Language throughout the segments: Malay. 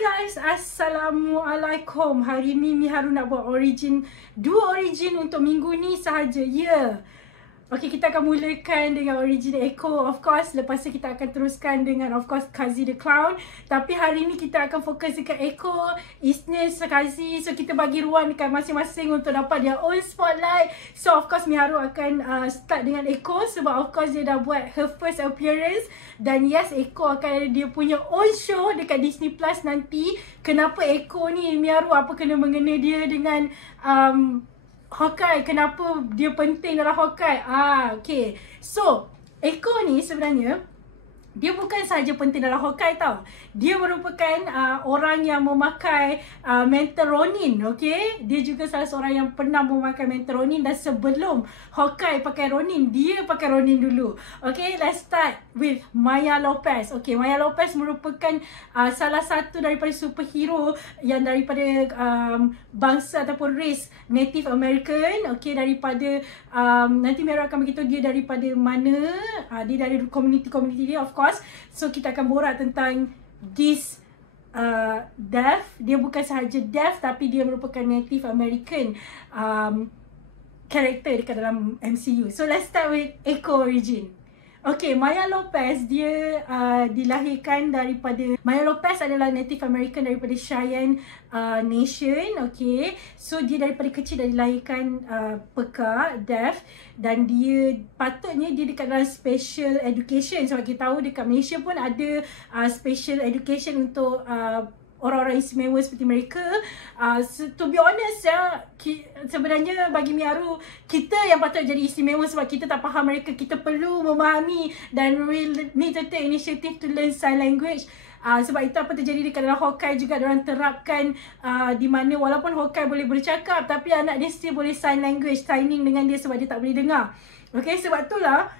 guys, Assalamualaikum. Hari ni Miharu nak buat dua origin untuk minggu ni sahaja. Okay, kita akan mulakan dengan origin Echo, of course. Lepas tu kita akan teruskan dengan, of course, Kazi the Clown. Tapi hari ni kita akan fokus dekat Echo, Isnes, Kazi. So, kita bagi ruang dekat masing-masing untuk dapat their own spotlight. So, of course, Miharu akan start dengan Echo sebab, of course, dia dah buat her first appearance. Dan yes, Echo akan ada dia punya own show dekat Disney Plus nanti. Kenapa Echo ni, Miharu, apa kena mengena dia dengan Hawkeye? Kenapa dia penting dalam Hawkeye? Okay. So, Echo ni sebenarnya dia bukan sahaja penting dalam Hawkeye tau. Dia merupakan orang yang memakai mantle Ronin, okay? Dia juga salah seorang yang pernah memakai mantle Ronin. Dan sebelum Hawkeye pakai Ronin, dia pakai Ronin dulu. Okay, let's start with Maya Lopez. Okay, Maya Lopez merupakan salah satu daripada superhero yang daripada bangsa ataupun race Native American. Okay, daripada nanti Mira akan beritahu dia daripada mana. Dia dari community dia, of course. So kita akan borak tentang this deaf. Dia bukan sahaja deaf, tapi dia merupakan Native American character dekat dalam MCU. So let's start with Echo origin. Okay, Maya Lopez dia dilahirkan daripada, Maya Lopez adalah Native American daripada Cheyenne Nation. Okay, so dia daripada kecil dah dilahirkan peka, deaf. Dan dia patutnya dia dekat dalam special education. Sebab kita tahu dekat Malaysia pun ada special education untuk orang-orang istimewa seperti mereka. To be honest sebenarnya bagi Miharu, kita yang patut jadi istimewa sebab kita tak faham mereka. Kita perlu memahami dan we need to take initiative to learn sign language. Sebab itu apa terjadi dekat dalam Hawkeye juga, diorang terapkan di mana walaupun Hawkeye boleh bercakap, tapi anak dia still boleh sign language, signing dengan dia sebab dia tak boleh dengar. Okay, sebab itulah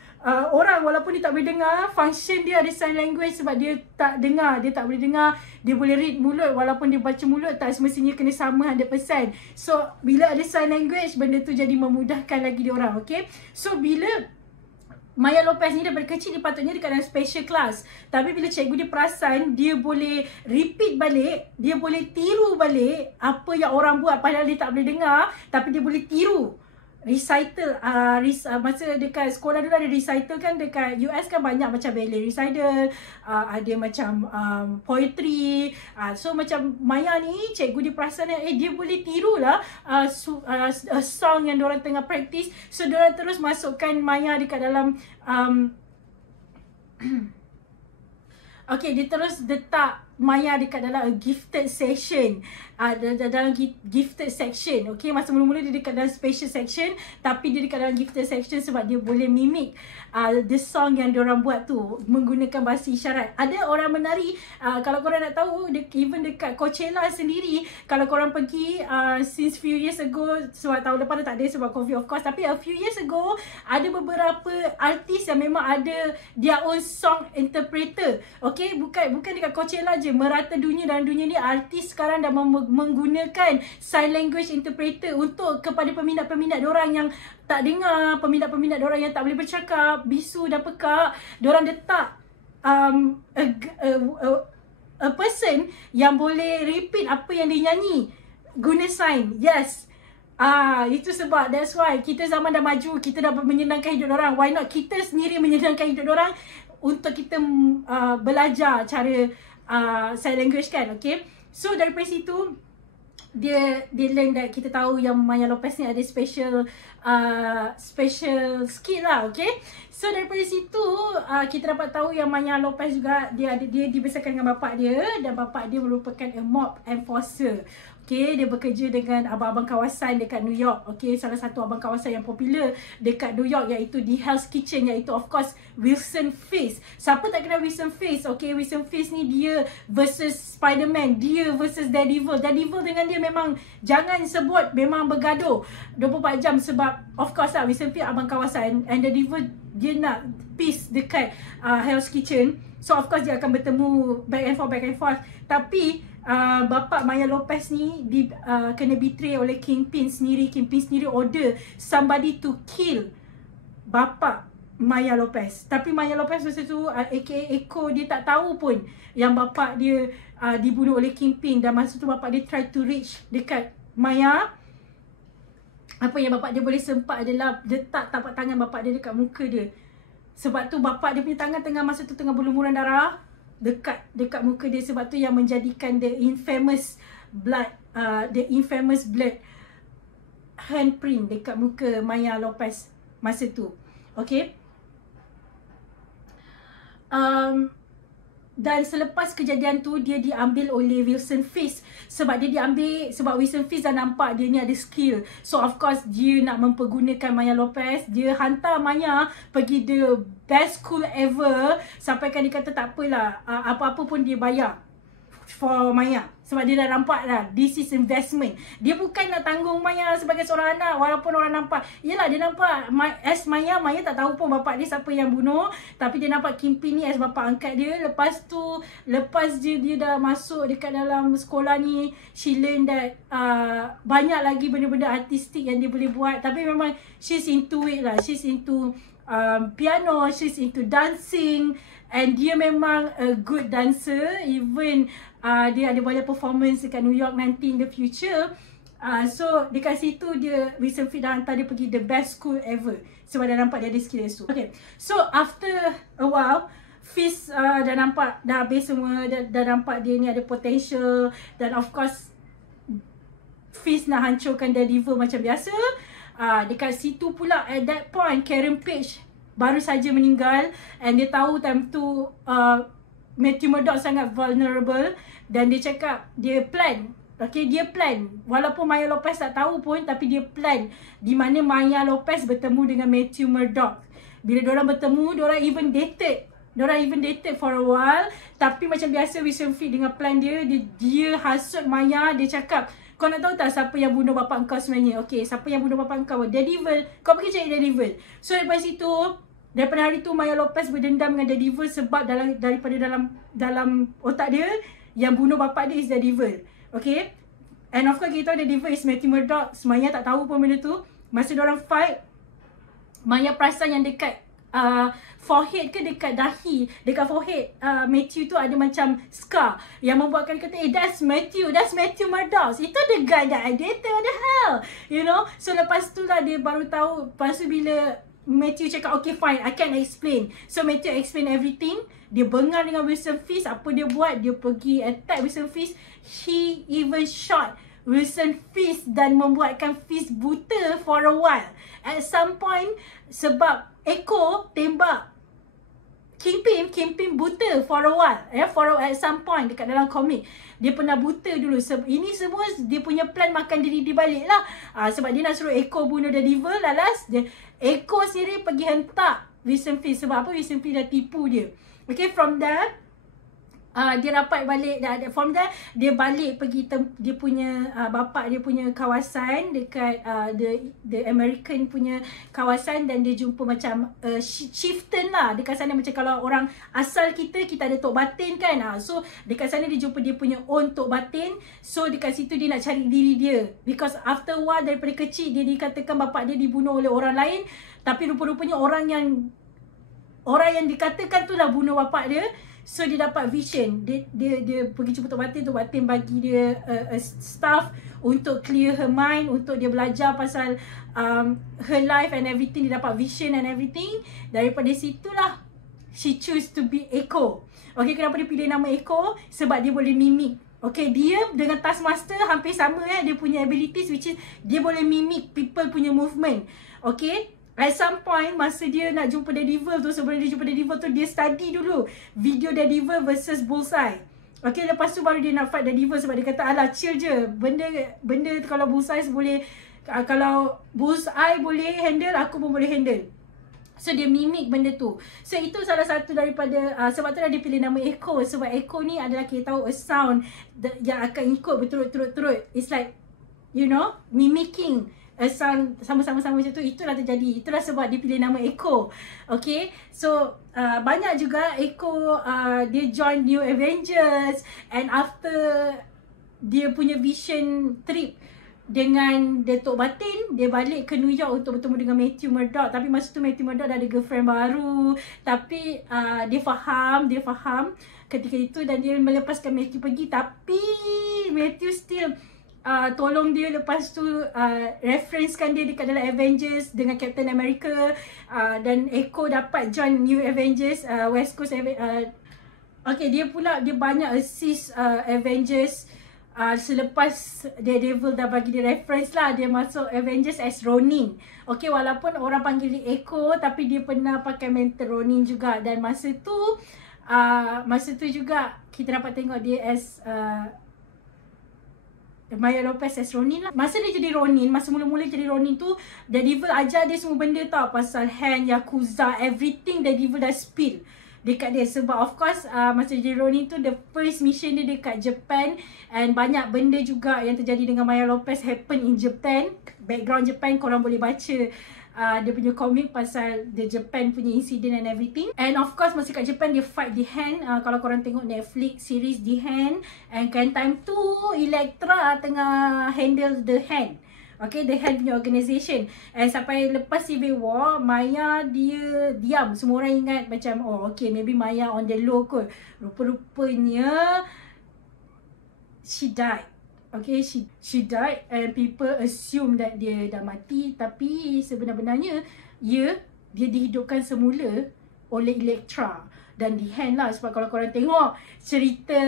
orang walaupun dia tak boleh dengar, function dia ada sign language sebab dia tak dengar, dia tak boleh dengar. Dia boleh read mulut, walaupun dia baca mulut tak semestinya kena sama 100%. So bila ada sign language, benda tu jadi memudahkan lagi dia orang. Okay, so bila Maya Lopez ni daripada kecil dia patutnya dekat dalam special class, tapi bila cikgu dia perasan dia boleh repeat balik, dia boleh tiru balik apa yang orang buat padahal dia tak boleh dengar, tapi dia boleh tiru recital. Masa dekat sekolah dulu ada recital kan, dekat US kan banyak macam ballet recital, ada macam poetry. So macam Maya ni, cikgu dia perasan dia boleh tiru lah song yang diorang tengah practice. So diorang terus masukkan Maya dekat dalam okay, dia terus letak Maya dekat dalam a gifted session, dalam gifted section. Okay, masa mula-mula dia dekat dalam special section, tapi dia dekat dalam gifted section sebab dia boleh mimik the song yang diorang buat tu menggunakan bahasa isyarat. Ada orang menari, kalau korang nak tahu, even dekat Coachella sendiri, kalau korang pergi since few years ago, sebab tahun lepas tak ada sebab COVID of course, tapi a few years ago ada beberapa artis yang memang ada their own song interpreter. Okay, bukan dekat Coachella je, merata dunia. Dalam dunia ni artis sekarang dah menggunakan sign language interpreter untuk kepada peminat-peminat diorang yang tak dengar, peminat-peminat diorang yang tak boleh bercakap, bisu dan pekak. Diorang letak a person yang boleh repeat apa yang dia nyanyi guna sign. Yes, itu sebab that's why kita zaman dah maju, kita dah menyenangkan hidup diorang. Why not kita sendiri menyenangkan hidup diorang untuk kita belajar cara sign language kan. Okay, so daripada situ dia learn that kita tahu yang Maya Lopez ni ada special skill lah. Okay, so daripada situ kita dapat tahu yang Maya Lopez juga dia dibesarkan dengan bapak dia, dan bapak dia merupakan a mob enforcer. Okay, dia bekerja dengan abang-abang kawasan dekat New York. Okay, salah satu abang kawasan yang popular dekat New York iaitu The Hell's Kitchen, iaitu of course Wilson Fisk. Siapa tak kenal Wilson Fisk? Okay, Wilson Fisk ni dia versus Spider-Man, dia versus Daredevil. Daredevil dengan dia memang jangan sebut, memang bergaduh 24 jam sebab of course lah Wilson Fisk abang kawasan, and Daredevil dia nak peace dekat Hell's Kitchen. So of course dia akan bertemu back and forth. Tapi bapa Maya Lopez ni kena betray oleh Kingpin sendiri. Kingpin sendiri order somebody to kill bapa Maya Lopez. Tapi Maya Lopez masa tu aka Echo, dia tak tahu pun yang bapak dia dibunuh oleh Kingpin. Dan masa tu bapak dia try to reach dekat Maya. Apa yang bapak dia boleh sempat adalah letak tapak tangan bapak dia dekat muka dia. Sebab tu bapak dia punya tangan masa tu tengah berlumuran darah dekat muka dia. Sebab tu yang menjadikan the infamous blood handprint dekat muka Maya Lopez masa tu. Okay. Dan selepas kejadian tu, dia diambil oleh Wilson Fisk. Sebab Wilson Fisk dah nampak dia ni ada skill. So of course dia nak mempergunakan Maya Lopez. Dia hantar Maya pergi the best school ever. Sampaikan dia kata tak apalah, apa-apa pun dia bayar for Maya. Sebab dia dah nampak dah, this is investment. Dia bukan nak tanggung Maya sebagai seorang anak. Walaupun orang nampak, yelah dia nampak as Maya tak tahu pun bapak dia siapa yang bunuh. Tapi dia nampak Kingpin ni as bapak angkat dia. Lepas dia dah masuk dekat dalam sekolah ni, she learn that banyak lagi benda-benda artistik yang dia boleh buat. Tapi memang she's into it lah. She's into piano, she's into dancing. And dia memang a good dancer. Even dia ada banyak performance dekat New York nanti in the future. So dekat situ Wilson Fisk dah hantar dia pergi the best school ever. Sebab dah nampak dia ada skill tu. Okay. So after a while, Fisk dah nampak, dah habis semua, dah nampak dia ni ada potential. Dan of course Fisk nak hancurkan Daredevil macam biasa. Dekat situ pula at that point Karen Page baru saja meninggal. And dia tahu time tu Matthew Murdock sangat vulnerable. Dan dia cakap, dia plan. Okay, dia plan. Walaupun Maya Lopez tak tahu pun, tapi dia plan di mana Maya Lopez bertemu dengan Matthew Murdock. Bila diorang bertemu, diorang even dated for a while. Tapi macam biasa Wilson Fisk dengan plan dia hasut Maya. Dia cakap, kau nak tahu tak siapa yang bunuh bapak kau sebenarnya? Okay, siapa yang bunuh bapak kau? Daredevil. Kau pergi cari Daredevil. So daripada situ, daripada hari tu Maya Lopez berdendam dengan Daredevil. Sebab daripada dalam otak dia, yang bunuh bapak dia is Daredevil. Okay. And of course kita tahu Daredevil is Matthew Murdock. Maya tak tahu pun benda tu. Masa diorang fight, Maya perasan yang dekat forehead ke dekat dahi, dekat forehead Matthew tu ada macam scar yang membuatkan dia kata, that's Matthew Murdock. Itu the guy that I dated, what the hell, you know. So lepas tu lah dia baru tahu. Lepas tu bila Matthew cakap, okay fine, I can explain. So Matthew explain everything. Dia bengar dengan Wilson Fisk. Apa dia buat? Dia pergi attack Wilson Fisk. He even shot Wilson Fisk dan membuatkan Fisk buta for a while. At some point, sebab Echo tembak Kingpin buta for a while. At some point dekat dalam komik, dia pernah buta dulu. Ini semua dia punya plan makan diri dia balik lah. Sebab dia nak suruh Echo bunuh Daredevil. Lalas Echo sendiri pergi hentak Wilson Fisk. Sebab apa? Wilson Fisk dah tipu dia. Okay, from there dia rapat balik. From there dia balik pergi dia punya bapak dia punya kawasan dekat the American punya kawasan. Dan dia jumpa macam chieftain lah dekat sana. Macam kalau orang asal kita ada Tok Batin kan. So dekat sana dia jumpa dia punya own Tok Batin. So dekat situ dia nak cari diri dia. Because after a while, daripada kecil dia dikatakan bapak dia dibunuh oleh orang lain. Tapi rupa-rupanya orang yang dikatakan tu lah bunuh bapak dia. So dia dapat vision. Dia pergi jumpa Tok Batin bagi dia stuff untuk clear her mind, untuk dia belajar pasal her life and everything. Dia dapat vision and everything. Daripada situlah she choose to be Echo. Okay, kenapa dia pilih nama Echo? Sebab dia boleh mimik. Okay, dia dengan Taskmaster hampir sama dia punya abilities, which is dia boleh mimik people punya movement. Okay, at some point masa dia nak jumpa Daredevil tu, sebelum dia jumpa Daredevil tu, dia study dulu video Daredevil versus Bullseye. Okay, lepas tu baru dia nak fight Daredevil. Sebab dia kata, alah chill je, benda kalau Bullseye boleh, kalau Bullseye boleh handle, aku pun boleh handle. So dia mimik benda tu. So itu salah satu daripada sebab tu dia pilih nama Echo. Sebab Echo ni adalah kita tahu a sound yang akan ikut berturut-turut. It's like, you know, mimicking a sound sama-sama macam tu. Itulah terjadi. Itulah sebab dia pilih nama Echo. Okay, so banyak juga Echo dia join New Avengers. And after dia punya vision trip, dengan Datuk Batin, dia balik ke New York untuk bertemu dengan Matthew Murdoch. Tapi masa tu Matthew Murdoch dah ada girlfriend baru. Tapi dia faham ketika itu dan dia melepaskan Matthew pergi. Tapi Matthew still tolong dia, lepas tu referencekan dia dekat dalam Avengers dengan Captain America, dan Echo dapat join New Avengers, West Coast okay, dia banyak assist Avengers. Selepas Daredevil dah bagi dia reference lah, dia masuk Avengers as Ronin. Okay, walaupun orang panggil dia Echo, tapi dia pernah pakai mantle Ronin juga. Dan masa tu juga kita dapat tengok dia as Maya Lopez as Ronin lah. Masa dia jadi Ronin, masa mula-mula jadi Ronin tu, Daredevil ajar dia semua benda tau, pasal hand, Yakuza, everything Daredevil dah spill dekat dia. Sebab of course masa jadi Ronin tu, the first mission dia dekat Japan, and banyak benda juga yang terjadi dengan Maya Lopez happen in Japan. Background Japan korang boleh baca dia punya komik pasal the Japan punya incident and everything. And of course masa kat Japan dia fight The Hand. Kalau korang tengok Netflix series The Hand, and kan time tu Elektra tengah handle The Hand. Okay, The Hand punya organisation. And sampai lepas Civil War, Maya dia diam. Semua orang ingat macam, oh okay, maybe Maya on the low kot. Rupa-rupanya she died. Okay, she died and people assume that dia dah mati. Tapi sebenarnya dia dihidupkan semula oleh Elektra dan The Hand lah. Sebab kalau korang tengok cerita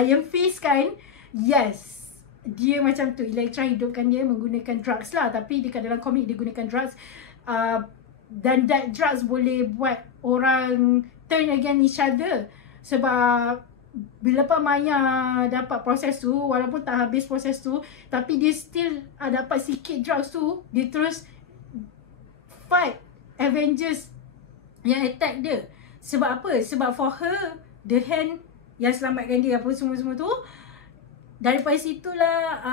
Iron Fist kan, yes, dia macam tu, Elektra hidupkan dia menggunakan drugs lah. Tapi dekat dalam komik dia gunakan drugs, dan that drugs boleh buat orang turn against each other. Sebab bila Maya dapat proses tu, walaupun tak habis proses tu, tapi dia still dapat sikit drugs tu, dia terus fight Avengers yang attack dia. Sebab apa? Sebab for her, The Hand yang selamatkan dia, apa semua-semua tu. Daripada situlah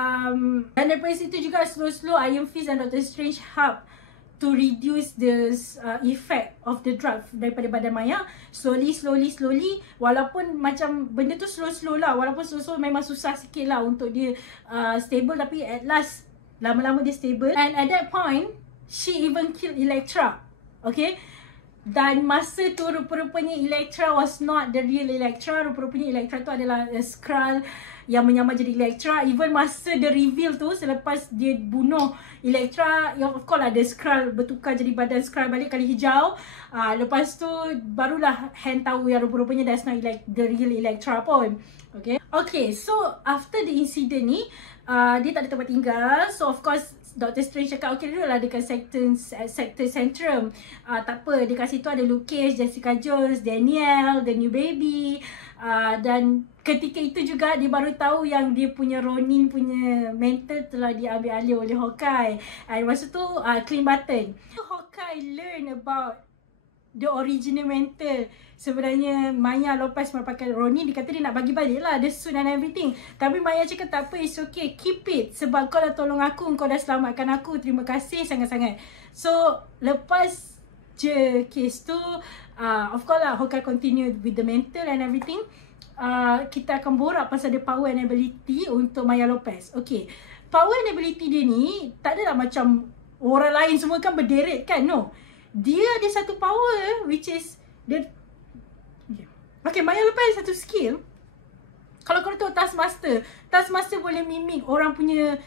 dan daripada situ juga slow-slow Iron Fist dan Doctor Strange help to reduce the effect of the drug daripada badan Maya. Slowly, walaupun macam benda tu slow lah, walaupun slow memang susah sikit lah untuk dia stable, tapi at last lama-lama dia stable. And at that point she even killed Elektra. Okay, dan masa tu rupa-rupanya Elektra was not the real Elektra. Rupa-rupanya Elektra tu adalah Skrull yang menyamar jadi Elektra. Even masa the reveal tu, selepas dia bunuh Elektra, yang of course lah the Skrull bertukar jadi badan Skrull balik kali hijau. Lepas tu barulah Hand tahu yang rupa-rupanya that's not like the real Elektra pun. Okay, so after the incident ni, dia tak ada tempat tinggal. So of course Doctor Strange cakap, okay dulu lah dekat Sector Centrum. Tak apa, dekat situ ada Luke Cage, Jessica Jones, Danielle, The New Baby. Dan ketika itu juga dia baru tahu yang dia punya Ronin punya mantle telah diambil alih oleh Hawkeye. Masa tu Clint Barton. Hawkeye learn about the original mantle. Sebenarnya Maya Lopez merupakan Ronin. Dia kata dia nak bagi balik lah the suit and everything. Tapi Maya cakap tak apa, it's okay, keep it. Sebab kau dah tolong aku, kau dah selamatkan aku. Terima kasih sangat-sangat. So lepas je case tu, of course lah Hawkeye continue with the mantle and everything. Kita akan borak pasal the power and ability untuk Maya Lopez. Okay, power and ability dia ni tak adalah macam orang lain semua kan berderet kan, no. Dia ada satu power which is dia. Okay, Maya Lopez satu skill. Kalau korang tahu Taskmaster boleh mimik orang punya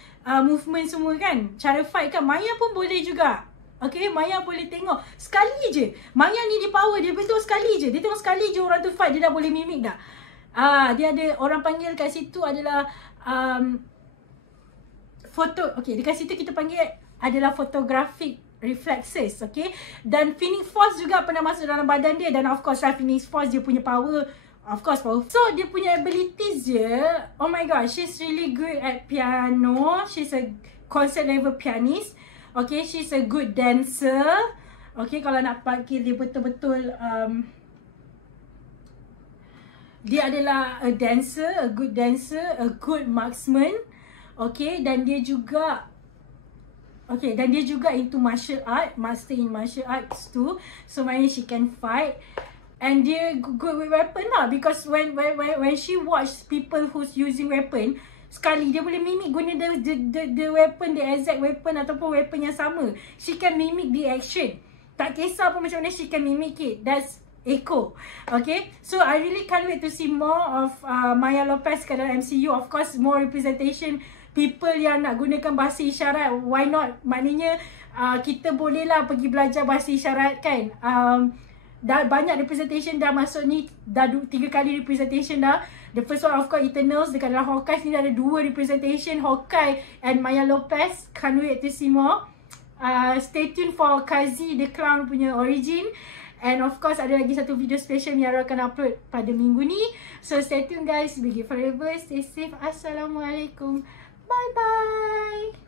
movement semua kan, cara fight kan. Maya pun boleh juga. Okay, Maya boleh tengok sekali je. Maya ni dia power, dia betul sekali je. Dia tengok sekali je orang tu fight, dia dah boleh mimik dah. Dia ada, orang panggil kat situ adalah foto. Okay, dekat situ kita panggil adalah photographic reflexes. Okay, dan Phoenix Force juga pernah masuk dalam badan dia. Dan of course lah Phoenix Force dia punya power, of course power. So dia punya abilities je, oh my god, she's really good at piano. She's a concert level pianist. Okay, she's a good dancer. Okay, kalau nak panggil dia betul-betul dia adalah a dancer, a good dancer, a good marksman. Okay, dan dia juga into martial art, master in martial arts too. So maknanya she can fight. And dia good with weapon lah, because when she watch people who's using weapon, sekali. Dia boleh mimic guna the weapon, the exact weapon ataupun weapon yang sama. She can mimic the action. Tak kisah pun macam mana, she can mimic it. That's Echo. Okay, so I really can't wait to see more of Maya Lopez kat dalam MCU. Of course, more representation, people yang nak gunakan bahasa isyarat. Why not? Maknanya kita bolehlah pergi belajar bahasa isyarat kan. Dah banyak representation dah masuk ni. Dah 3 kali representation dah. The first one of course Eternals. Dekat dalam Hawkeye ni ada 2 representation, Hawkeye and Maya Lopez. Can't wait to see more. Stay tuned for Kazi the Clown punya origin. And of course ada lagi satu video special yang akan upload pada minggu ni. So stay tuned guys. Be forever. Stay safe. Assalamualaikum. Bye bye.